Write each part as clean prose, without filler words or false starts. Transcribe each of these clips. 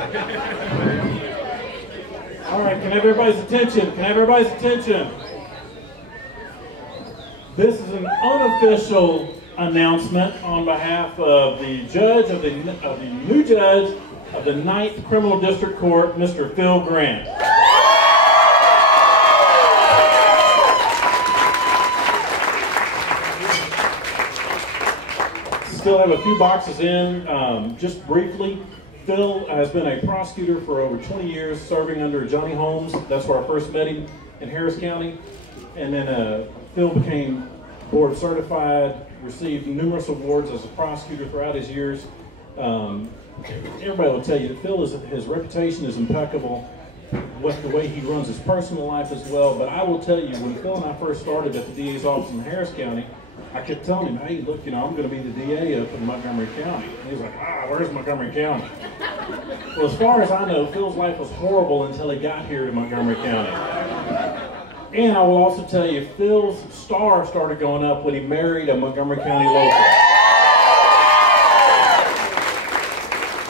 All right, can I have everybody's attention? Can I have everybody's attention? This is an unofficial announcement on behalf of the judge of the new judge of the 9th Criminal District Court, Mr. Phil Grant. Still have a few boxes in. Just briefly, Phil has been a prosecutor for over 20 years, serving under Johnny Holmes. That's where I first met him in Harris County. And then Phil became board certified, received numerous awards as a prosecutor throughout his years. Everybody will tell you that Phil his reputation is impeccable with the way he runs his personal life as well. But I will tell you, when Phil and I first started at the DA's office in Harris County, I kept telling him, hey, look, you know, I'm going to be the DA up in Montgomery County. And he was like, where's Montgomery County? Well, as far as I know, Phil's life was horrible until he got here to Montgomery County. And I will also tell you, Phil's star started going up when he married a Montgomery County local.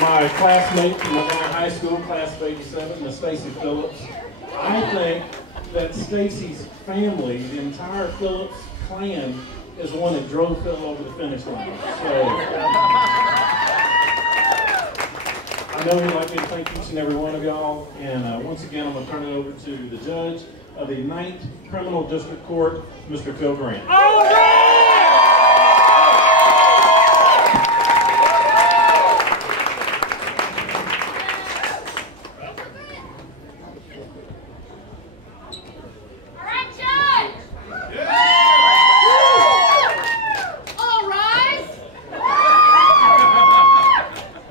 My classmate from Montgomery High School, class of '87, Miss Stacy Phillips. I think that Stacy's family, the entire Phillips clan, is the one that drove Phil over the finish line. So I know he'd like me to thank each and every one of y'all. And once again, I'm going to turn it over to the judge of the 9th Criminal District Court, Mr. Phil Grant. All right!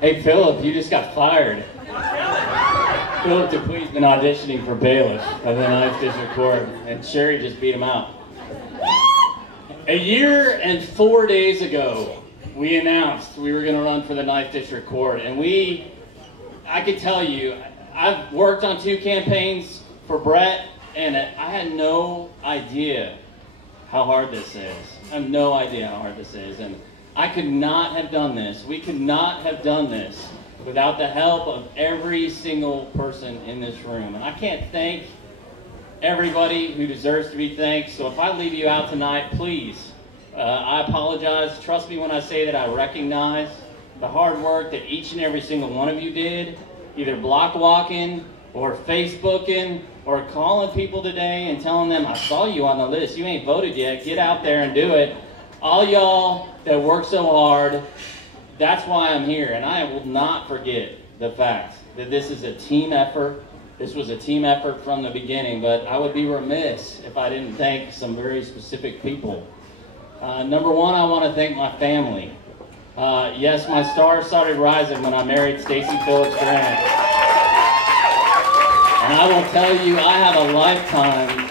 Hey Philip, you just got fired. Philip Dupuis has been auditioning for bailiff of the 9th District Court, and Sherry just beat him out. A year and 4 days ago, we announced we were going to run for the 9th District Court, and I could tell you, I've worked on 2 campaigns for Brett, and I had no idea how hard this is. I have no idea how hard this is, and I could not have done this. We could not have done this without the help of every single person in this room. And I can't thank everybody who deserves to be thanked. So if I leave you out tonight, please, I apologize. Trust me when I say that I recognize the hard work that each and every single one of you did, either block walking or Facebooking or calling people today and telling them, I saw you on the list. You ain't voted yet. Get out there and do it. All y'all that work so hard, that's why I'm here. And I will not forget the fact that this is a team effort. This was a team effort from the beginning, but I would be remiss if I didn't thank some very specific people. Number one, I want to thank my family. Yes, my star started rising when I married Stacy Phillips Grant. And I will tell you, I have a lifetime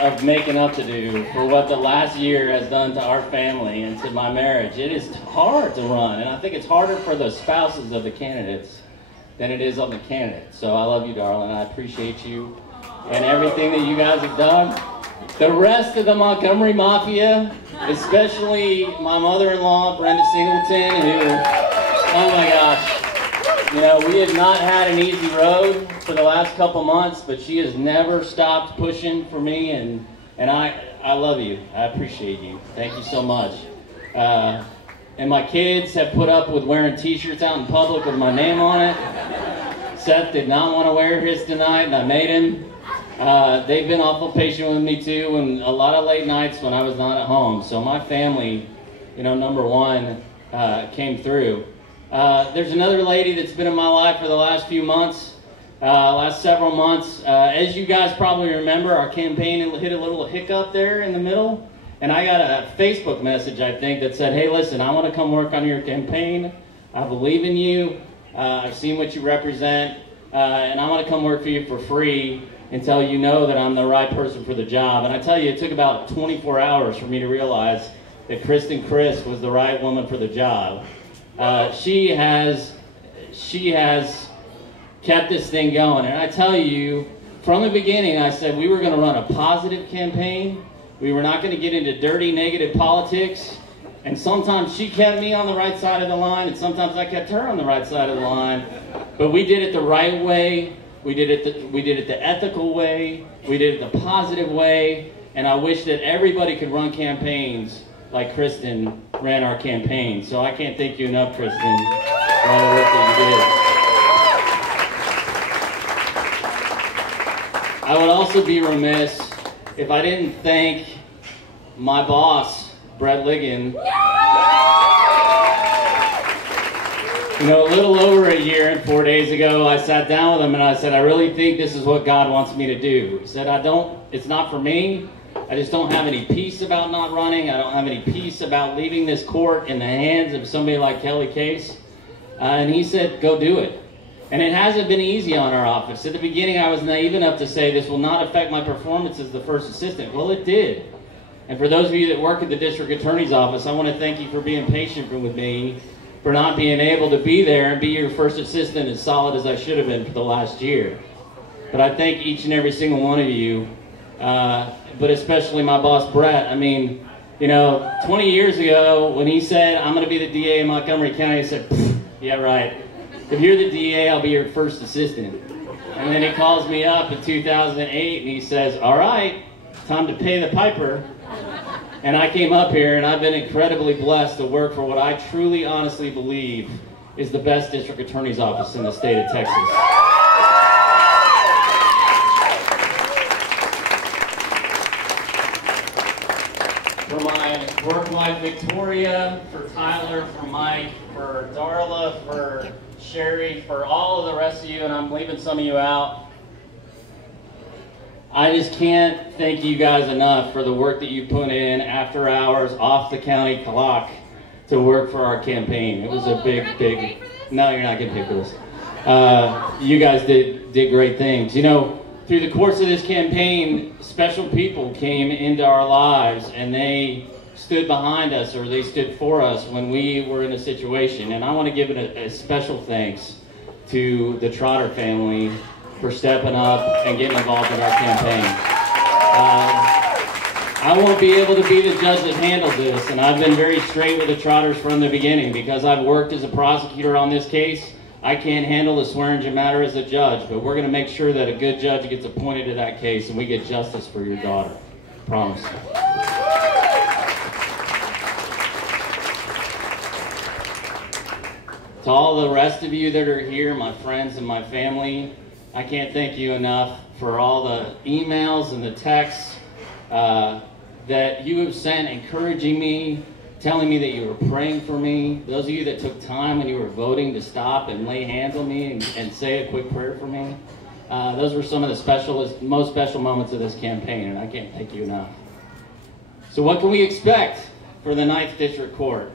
of making up to do for what the last year has done to our family and to my marriage. It is hard to run, and I think it's harder for the spouses of the candidates than it is on the candidates. So I love you, darling. I appreciate you and everything that you guys have done. The rest of the Montgomery Mafia, especially my mother-in-law, Brenda Singleton, who, oh my gosh, you know, we have not had an easy road for the last couple months, but she has never stopped pushing for me, and I love you. I appreciate you. Thank you so much. And my kids have put up with wearing t-shirts out in public with my name on it. Seth did not want to wear his tonight, and I made him. They've been awful patient with me too, and a lot of late nights when I was not at home. So my family, you know, number one, came through. There's another lady that's been in my life for the last few months, last several months. As you guys probably remember, our campaign hit a little hiccup there in the middle. And I got a Facebook message, I think, that said, hey, listen, I want to come work on your campaign. I believe in you. I've seen what you represent. And I want to come work for you for free until you know that I'm the right person for the job. And I tell you, it took about 24 hours for me to realize that Kristen Chris was the right woman for the job. She has kept this thing going. And I tell you, from the beginning, I said we were going to run a positive campaign. We were not going to get into dirty, negative politics. And sometimes she kept me on the right side of the line, and sometimes I kept her on the right side of the line. But we did it the right way. We did it the ethical way. We did it the positive way. And I wish that everybody could run campaigns like Kristen ran our campaign. So I can't thank you enough, Kristen, for all the work that you did. I would also be remiss if I didn't thank my boss, Brett Ligon. You know, a little over a year and 4 days ago, I sat down with him and I said, I really think this is what God wants me to do. He said, it's not for me. I just don't have any peace about not running. I don't have any peace about leaving this court in the hands of somebody like Kelly Case. And he said, go do it. And it hasn't been easy on our office. At the beginning, I was naive enough to say this will not affect my performance as the first assistant. Well, it did. And for those of you that work at the district attorney's office, I want to thank you for being patient with me, for not being able to be there and be your first assistant as solid as I should have been for the last year. But I thank each and every single one of you, but especially my boss, Brett. I mean, you know, 20 years ago when he said, I'm going to be the DA in Montgomery County, I said, yeah, right. If you're the DA, I'll be your first assistant. And then he calls me up in 2008 and he says, all right, time to pay the piper. And I came up here and I've been incredibly blessed to work for what I truly, honestly believe is the best district attorney's office in the state of Texas. For my work wife, Victoria, for Tyler, for Mike, for Darla, for Sherry, for all of the rest of you, and I'm leaving some of you out. I just can't thank you guys enough for the work that you put in after hours, off the county clock, to work for our campaign. It was a big. No, you're not getting paid for this. You guys did great things. You know, through the course of this campaign, special people came into our lives and they stood behind us, or they stood for us when we were in a situation. And I want to give a special thanks to the Trotter family for stepping up and getting involved in our campaign. I won't be able to be the judge that handles this, and I've been very straight with the Trotters from the beginning. Because I've worked as a prosecutor on this case, I can't handle the Swearingen matter as a judge, but we're going to make sure that a good judge gets appointed to that case and we get justice for your daughter. Promise. To all the rest of you that are here, my friends and my family, I can't thank you enough for all the emails and the texts that you have sent encouraging me, telling me that you were praying for me. Those of you that took time when you were voting to stop and lay hands on me and say a quick prayer for me. Those were some of the most special moments of this campaign, and I can't thank you enough. So what can we expect for the 9th District Court?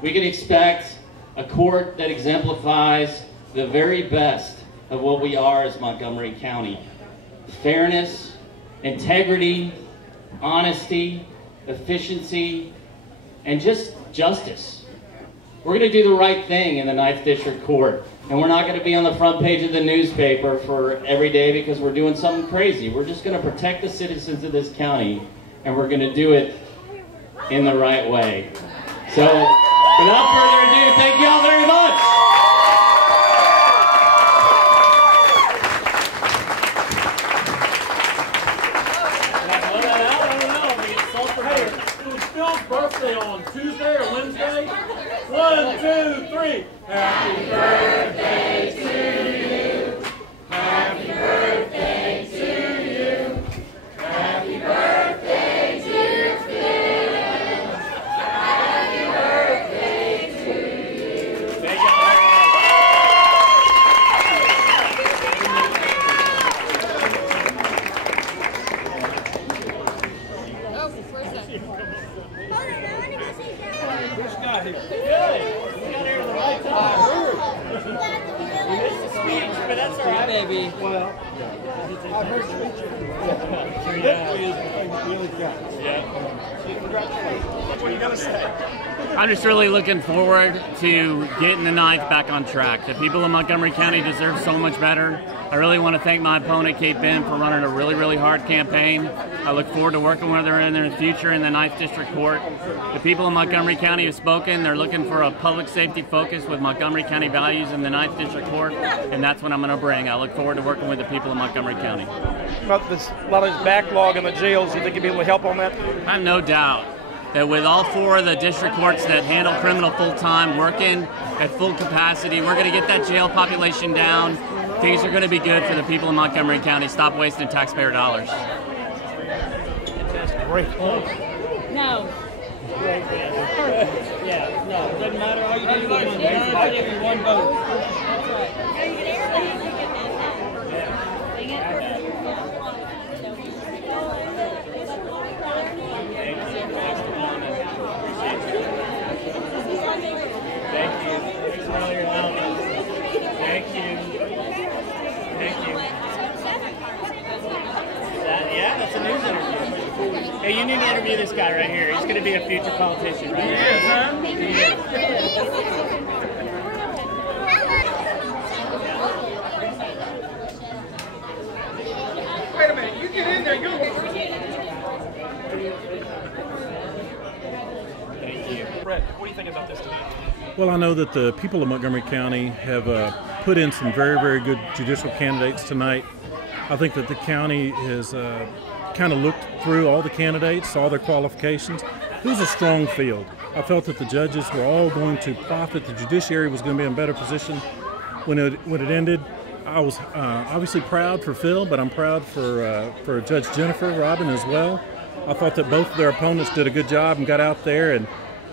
We can expect a court that exemplifies the very best of what we are as Montgomery County. Fairness, integrity, honesty, efficiency, and just justice. We're going to do the right thing in the 9th District Court. And we're not going to be on the front page of the newspaper for every day because we're doing something crazy. We're just going to protect the citizens of this county, and we're going to do it in the right way. So, without further ado, thank you all very much. Phil's birthday on Tuesday or Wednesday? 1, 2, 3. Happy birthday to you. Happy birthday to you. Happy birthday to Phil. Happy birthday to you. Thank you all very much. Which guy here? Good. We got here at the right time. We missed the speech, but that's all right. Baby. Well. I've heard you. What are you going to say? I'm just really looking forward to getting the ninth back on track. The people of Montgomery County deserve so much better. I really want to thank my opponent, Kate Ben, for running a really, really hard campaign. I look forward to working with her in the future in the 9th District Court. The people of Montgomery County have spoken. They're looking for a public safety focus with Montgomery County values in the 9th District Court, and that's what I'm going to bring. I look forward to working with the people of Montgomery County. About this, a lot of this backlog in the jails, you think you'll be able to help on that? I have no doubt that with all 4 of the district courts that handle criminal full-time working at full capacity, we're going to get that jail population down. Things are going to be good for the people of Montgomery County. Stop wasting taxpayer dollars. That's great. No. Yeah, no, it doesn't matter. All you do is I'll give you one vote. That's right. Yeah, that's a news interview. Hey, you need to interview this guy right here. He's going to be a future politician, right? Yes, huh? Wait a minute, you get in there, you'll get... Thank you. Brett, what do you think about this today? Well, I know that the people of Montgomery County have put in some very, very good judicial candidates tonight. I think that the county has kind of looked through all the candidates, saw their qualifications. It was a strong field. I felt that the judges were all going to profit. The judiciary was going to be in a better position when it ended. I was obviously proud for Phil, but I'm proud for Judge Jennifer Robin as well. I thought that both of their opponents did a good job and got out there, and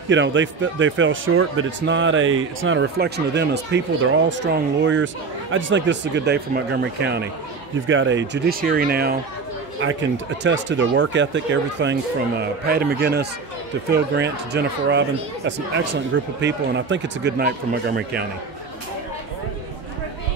you know they fell short. But it's not a reflection of them as people. They're all strong lawyers. I just think this is a good day for Montgomery County. You've got a judiciary now. I can attest to their work ethic, everything from Patty McGinnis to Phil Grant to Jennifer Robin. That's an excellent group of people, and I think it's a good night for Montgomery County.